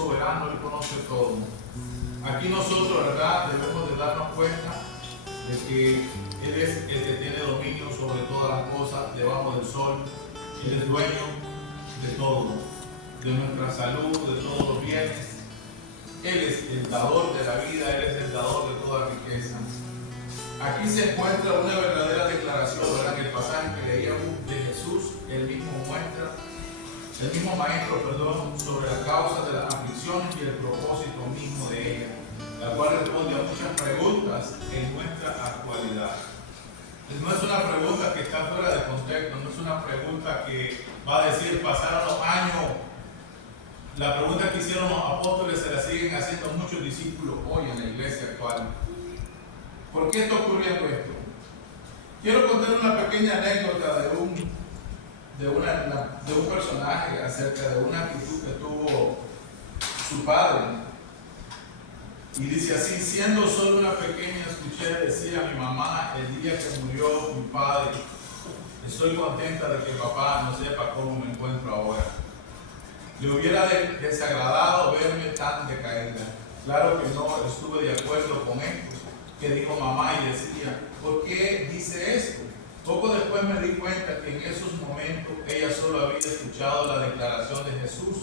soberano, Él conoce todo. Aquí nosotros, ¿verdad?, debemos de darnos cuenta de que Él es el que tiene dominio sobre todas las cosas debajo del sol. Él es dueño de todo, de nuestra salud, de todos los bienes. Él es el dador de la vida, Él es el dador de toda riqueza. Aquí se encuentra una verdadera declaración, ¿verdad?, en el pasaje que leíamos de Jesús, el mismo maestro, sobre la causa de las aflicciones y el propósito mismo de ella, la cual responde a muchas preguntas en nuestra actualidad. No es una pregunta que está fuera de contexto, no es una pregunta que va a decir pasaron los años. La pregunta que hicieron los apóstoles se la siguen haciendo muchos discípulos hoy en la iglesia actual. ¿Por qué está ocurriendo esto? Quiero contar una pequeña anécdota de un personaje acerca de una actitud que tuvo su padre. Y dice así: siendo solo una pequeña, escuché decir a mi mamá el día que murió mi padre: estoy contenta de que papá no sepa cómo me encuentro ahora. Le hubiera desagradado verme tan decaída. Claro que no estuve de acuerdo con esto que dijo mamá y decía: ¿por qué dice esto? Poco después me di cuenta que en esos momentos ella solo había escuchado la declaración de Jesús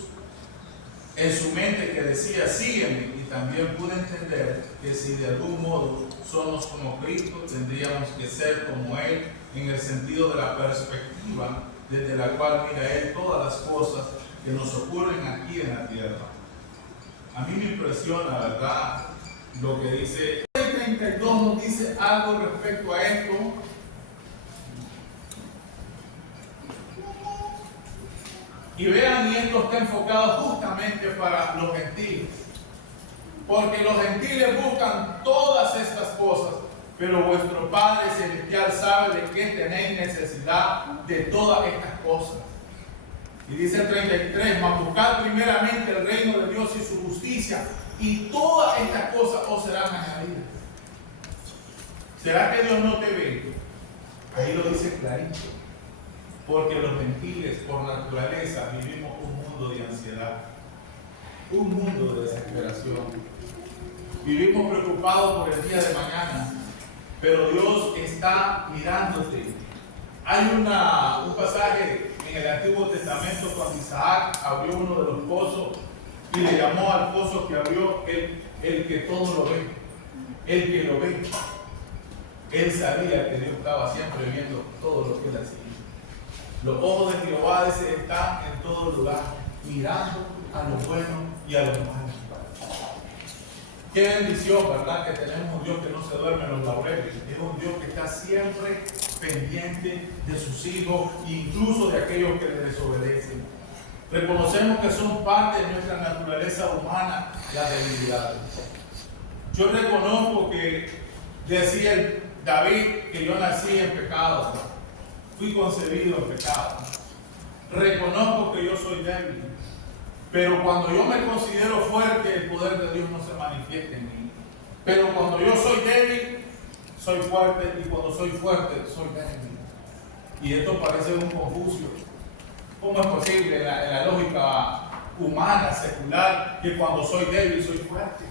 en su mente, que decía: sígueme, y también pude entender que si de algún modo somos como Cristo, tendríamos que ser como Él en el sentido de la perspectiva desde la cual mira Él todas las cosas que nos ocurren aquí en la tierra. A mí me impresiona, ¿verdad?, lo que dice el 32, nos dice algo respecto a esto. Y vean, y esto está enfocado justamente para los gentiles, porque los gentiles buscan todas estas cosas, pero vuestro Padre Celestial sabe de que tenéis necesidad de todas estas cosas. Y dice el 33, mas buscad primeramente el reino de Dios y su justicia, y todas estas cosas os serán añadidas. ¿Será que Dios no te ve? Ahí lo dice clarito. Porque los gentiles, por naturaleza, vivimos un mundo de ansiedad, un mundo de desesperación. Vivimos preocupados por el día de mañana, pero Dios está mirándote. Hay un pasaje en el Antiguo Testamento cuando Isaac abrió uno de los pozos y le llamó al pozo que abrió el que todo lo ve, el que lo ve. Él sabía que Dios estaba siempre viendo todo lo que él hacía. Los ojos de Jehová, dice, están en todo lugar, mirando a lo bueno y a lo malo. Qué bendición, ¿verdad?, que tenemos un Dios que no se duerme en los laureles. Es un Dios que está siempre pendiente de sus hijos, incluso de aquellos que le desobedecen. Reconocemos que son parte de nuestra naturaleza humana las debilidades. Yo reconozco que decía David que yo nací en pecado, fui concebido en pecado. Reconozco que yo soy débil, pero cuando yo me considero fuerte, el poder de Dios no se manifiesta en mí. Pero cuando yo soy débil, soy fuerte, y cuando soy fuerte, soy débil. Y esto parece un confuso. ¿Cómo es posible en la lógica humana, secular, que cuando soy débil, soy fuerte?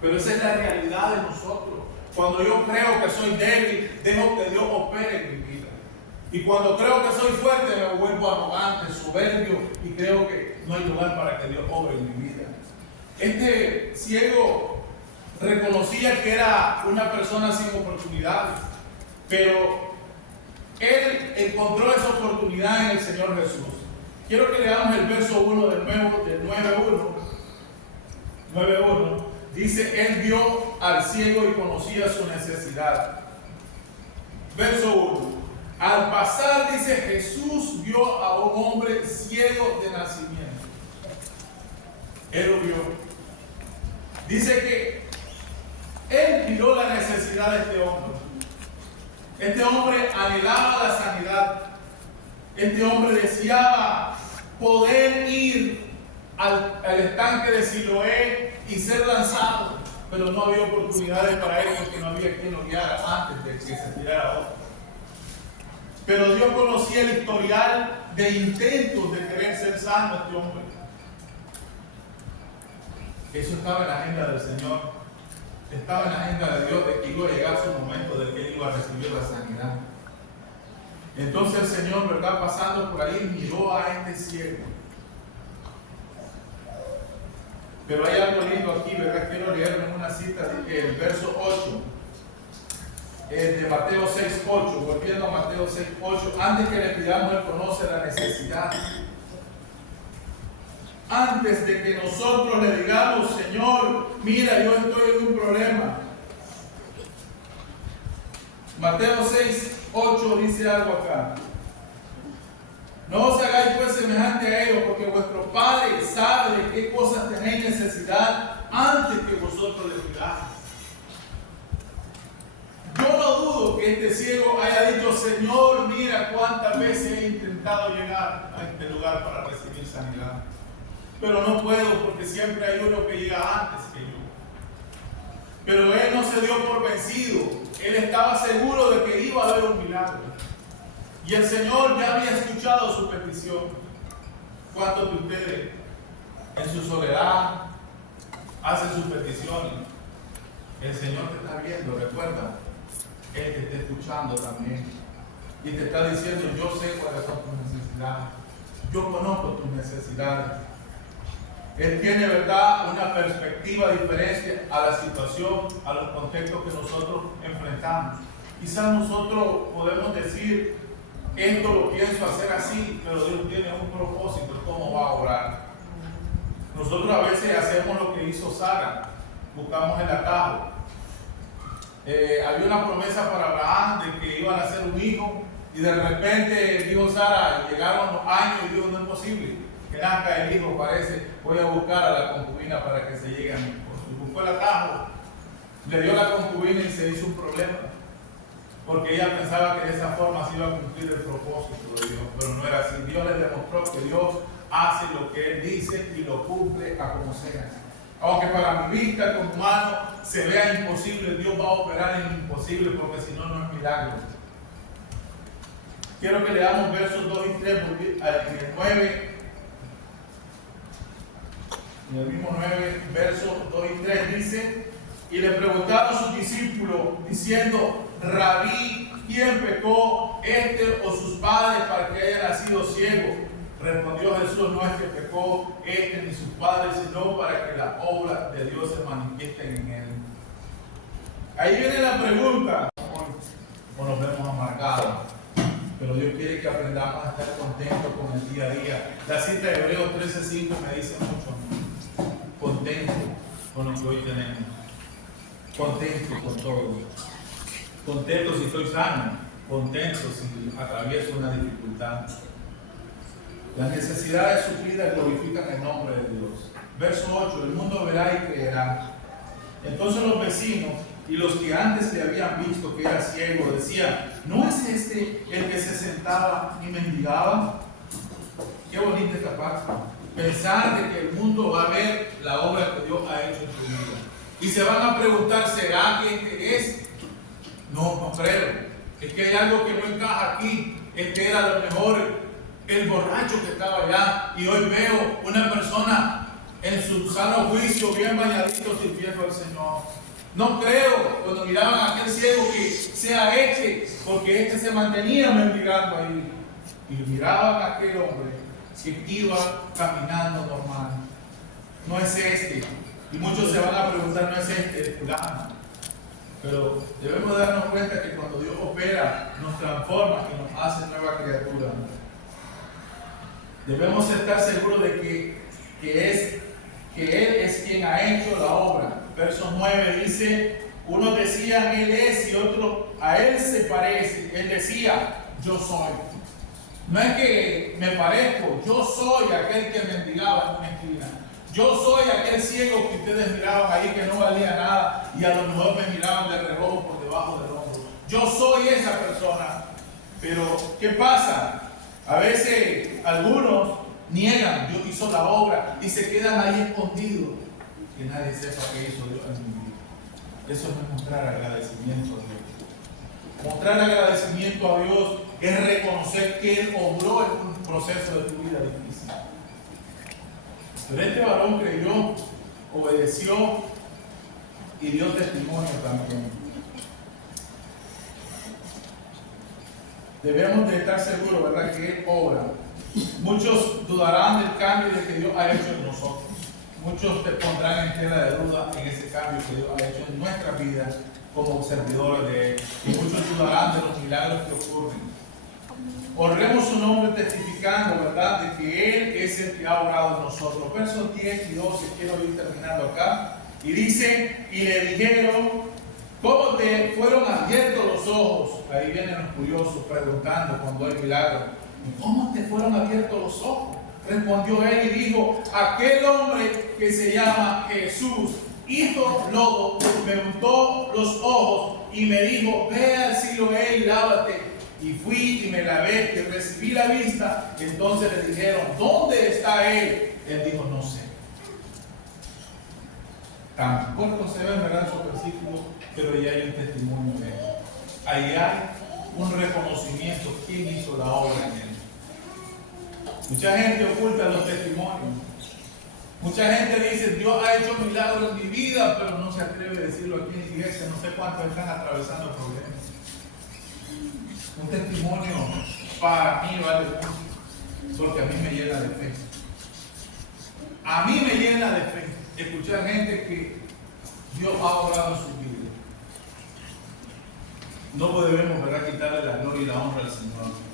Pero esa es la realidad de nosotros. Cuando yo creo que soy débil, dejo que Dios opere en mi vida. Y cuando creo que soy fuerte, me vuelvo arrogante, soberbio, y creo que no hay lugar para que Dios obre en mi vida. Este ciego reconocía que era una persona sin oportunidades, pero él encontró esa oportunidad en el Señor Jesús. Quiero que leamos el verso 1 del 9:1. Dice: él vio al ciego y conocía su necesidad. Verso 1. Al pasar, dice, Jesús vio a un hombre ciego de nacimiento. Él lo vio. Dice que él miró la necesidad de este hombre. Este hombre anhelaba la sanidad. Este hombre deseaba poder ir al estanque de Siloé y ser lanzado, pero no había oportunidades para él porque no había quien lo guiara antes de que se tirara otro. Pero Dios conocía el historial de intentos de querer ser sano a este hombre. Eso estaba en la agenda del Señor. Estaba en la agenda de Dios de que iba a llegar su momento de que él iba a recibir la sanidad. Entonces el Señor, ¿verdad? Pasando por ahí, miró a este ciego. Pero hay algo lindo aquí, ¿verdad? Quiero leer en una cita, el verso 8. De Mateo 6:8, volviendo a Mateo 6:8, antes que le pidamos, Él conoce la necesidad. Antes de que nosotros le digamos, Señor, mira, yo estoy en un problema. Mateo 6:8 dice algo acá. No os hagáis pues semejante a ellos, porque vuestro Padre sabe de qué cosas tenéis necesidad antes que vosotros le pidáis. Yo no dudo que este ciego haya dicho, Señor, mira cuántas veces he intentado llegar a este lugar para recibir sanidad, pero no puedo porque siempre hay uno que llega antes que yo. Pero él no se dio por vencido. Él estaba seguro de que iba a haber un milagro. Y el Señor ya había escuchado su petición. ¿Cuántos de ustedes en su soledad hacen sus peticiones? El Señor te está viendo, recuerda. Él te está escuchando también. Y te está diciendo, yo sé cuáles son tus necesidades. Yo conozco tus necesidades. Él tiene, ¿verdad?, una perspectiva diferente a la situación, a los contextos que nosotros enfrentamos. Quizás nosotros podemos decir, esto lo pienso hacer así, pero Dios tiene un propósito de cómo va a obrar. Nosotros a veces hacemos lo que hizo Sara, buscamos el atajo. Había una promesa para Abraham de que iban a nacer un hijo, y de repente dijo Sara, llegaron los años y dijo, no es posible que nazca el hijo, parece, voy a buscar a la concubina para que se llegue a mi esposo. Y buscó el atajo, le dio la concubina y se hizo un problema, porque ella pensaba que de esa forma se iba a cumplir el propósito de Dios, pero no era así. Dios le demostró que Dios hace lo que Él dice y lo cumple a como sea. Aunque para mi vista como humano se vea imposible, Dios va a operar en imposible, porque si no, no es milagro. Quiero que leamos versos 2 y 3, en el 9, en el mismo 9, versos 2 y 3 dice, y le preguntaron a sus discípulos, diciendo, Rabí, ¿quién pecó, este o sus padres, para que haya nacido ciego? Respondió Jesús, no es que pecó este ni sus padres, sino para que la obra de Dios se manifieste en él. Ahí viene la pregunta. O nos vemos amargados, pero Dios quiere que aprendamos a estar contentos con el día a día. La cita de Hebreos 13:5 me dice mucho. Contento con lo que hoy tenemos. Contento con todo. Contento si estoy sano. Contento si atravieso una dificultad. Las necesidades suplidas glorifican el nombre de Dios. Verso 8, el mundo verá y creerá. Entonces los vecinos y los que antes le habían visto que era ciego decían, ¿no es este el que se sentaba y mendigaba? Qué bonita esta parte. Pensar de que el mundo va a ver la obra que Dios ha hecho en su vida. Y se van a preguntar, ¿será que este es? No creo. Es que hay algo que no encaja aquí. Este era lo mejor, el borracho que estaba allá, y hoy veo una persona en su sano juicio, bien bañadito, sirviendo al Señor. No creo, cuando miraban a aquel ciego, que sea este, porque este se mantenía mendigando ahí. Y miraban a aquel hombre que iba caminando normal. No es este. Y muchos se van a preguntar, no es este, es fulano. Pero debemos darnos cuenta que cuando Dios opera, nos transforma y nos hace nueva criatura. Debemos estar seguros de que Él es quien ha hecho la obra. Verso 9 dice, unos decían Él es y otros a Él se parece. Él decía, yo soy. No es que me parezco, yo soy aquel que mendigaba en una esquina. Yo soy aquel ciego que ustedes miraban ahí que no valía nada y a lo mejor me miraban de reojo por debajo del hombro. Yo soy esa persona. Pero, ¿qué pasa? A veces algunos niegan, Dios hizo la obra y se quedan ahí escondidos. Que nadie sepa qué hizo Dios en mi vida. Eso no es mostrar agradecimiento a Dios. Mostrar agradecimiento a Dios es reconocer que Él obró en un proceso de tu vida difícil. Pero este varón creyó, obedeció obedeció y dio testimonio también. Debemos de estar seguros, ¿verdad?, que Él obra. Muchos dudarán del cambio de que Dios ha hecho en nosotros. Muchos te pondrán en tela de duda en ese cambio que Dios ha hecho en nuestra vida como servidores de Él. Y muchos dudarán de los milagros que ocurren. Honremos su nombre testificando, ¿verdad?, de que Él es el que ha obrado en nosotros. Versos 10 y 12, quiero ir terminando acá. Y dice, y le dijeron, ¿cómo te fueron abiertos los ojos? Ahí vienen los curiosos preguntando cuando hay milagro. ¿Cómo te fueron abiertos los ojos? Respondió él y dijo, aquel hombre que se llama Jesús hizo lodo, me untó los ojos y me dijo, ve al Siloé y lávate. Y fui y me lavé, que recibí la vista. Entonces le dijeron, ¿dónde está él? Él dijo, no sé. Tampoco se ven, ¿verdad?, esos versículos, pero ya hay un testimonio de él. Ahí hay un reconocimiento quién hizo la obra en él. Mucha gente oculta los testimonios. Mucha gente dice, Dios ha hecho milagros en mi vida, pero no se atreve a decirlo aquí en la iglesia. No sé cuántos están atravesando problemas. Un testimonio para mí vale mucho, porque a mí me llena de fe. A mí me llena de fe escuchar gente que Dios ha obrado en su vida. No podemos, ¿verdad?, quitarle la gloria y la honra al Señor.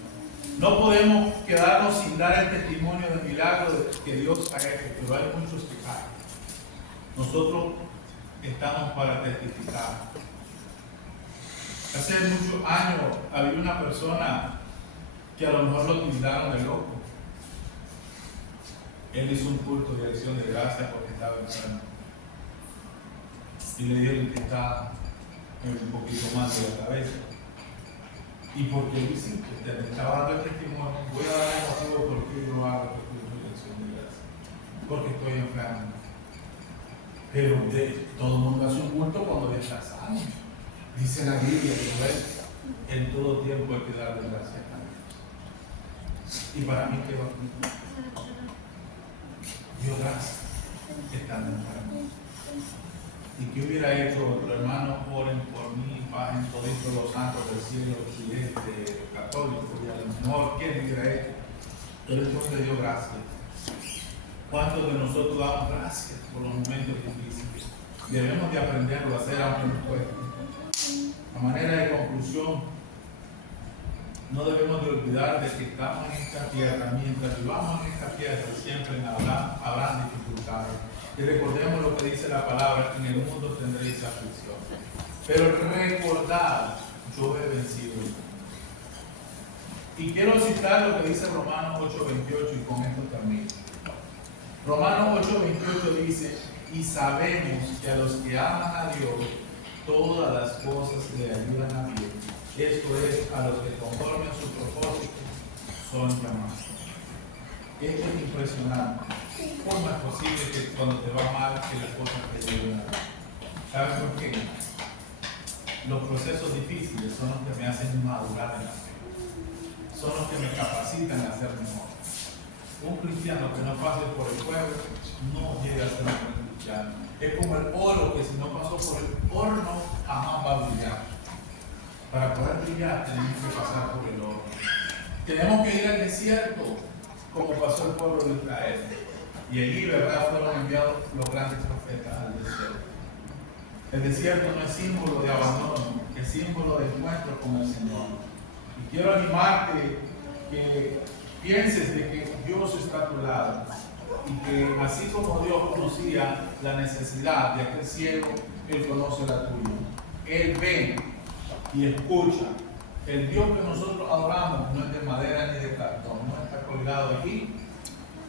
No podemos quedarnos sin dar el testimonio del milagro que Dios ha hecho, pero hay muchos que caen. Nosotros estamos para testificar. Hace muchos años había una persona que a lo mejor lo tildaron de loco. Él hizo un culto de acción de gracia porque estaba enfermo. Y le dijeron que está un poquito más de la cabeza. Y porque él dice que te estaba dando el testimonio, voy a dar el motivo por qué yo hago este culto de acción de gracia. Porque estoy enfermo. Pero todo el mundo hace un culto cuando ya está sano. Dice la Biblia que en todo tiempo hay que darle gracias a Dios. Y para mí quedó aquí. Dios gracias estando enfermo. ¿Y qué hubiera hecho otro hermano? Oren por mí, bajen todos los santos del cielo, occidente, católicos, y a lo mejor, ¿quién hubiera hecho? Pero Dios le dio gracias. ¿Cuántos de nosotros damos gracias por los momentos difíciles? Debemos de aprenderlo a hacer aunque nos cueste. A manera de conclusión, no debemos de olvidar de que estamos en esta tierra. Mientras vivamos en esta tierra, siempre habrán dificultades. Y recordemos lo que dice la palabra, en el mundo tendréis aflicción. Pero recordad, yo he vencido. Y quiero citar lo que dice Romanos 8:28 y con esto termino. Romanos 8:28 dice, y sabemos que a los que aman a Dios, todas las cosas le ayudan a bien. Esto es, a los que conforme a su propósito son llamados. Esto es impresionante. ¿Cómo es posible que cuando te va mal, que las cosas te ayuden a bien? ¿Sabes por qué? Los procesos difíciles son los que me hacen madurar en la fe. Son los que me capacitan a ser mejor. Un cristiano que no pase por el fuego no llega a ser un buen cristiano. Es como el oro que si no pasó por el horno jamás va a brillar. Para poder brillar tenemos que pasar por el horno. Tenemos que ir al desierto como pasó el pueblo de Israel. Y allí, ¿verdad?, fueron enviados los grandes profetas al desierto. El desierto no es símbolo de abandono, es símbolo de encuentro con el Señor. Y quiero animarte que pienses de que Dios está a tu lado y que así como Dios conocía la necesidad de aquel ciego, Él conoce la tuya. Él ve y escucha. El Dios que nosotros adoramos no es de madera ni de cartón, no está colgado aquí,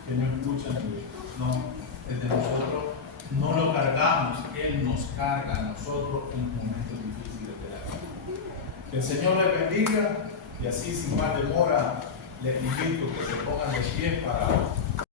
que no escucha ni ve. No, es de nosotros, no lo cargamos, Él nos carga a nosotros en momentos difíciles de la vida. Que el Señor les bendiga y así sin más demora les invito que se pongan de pie para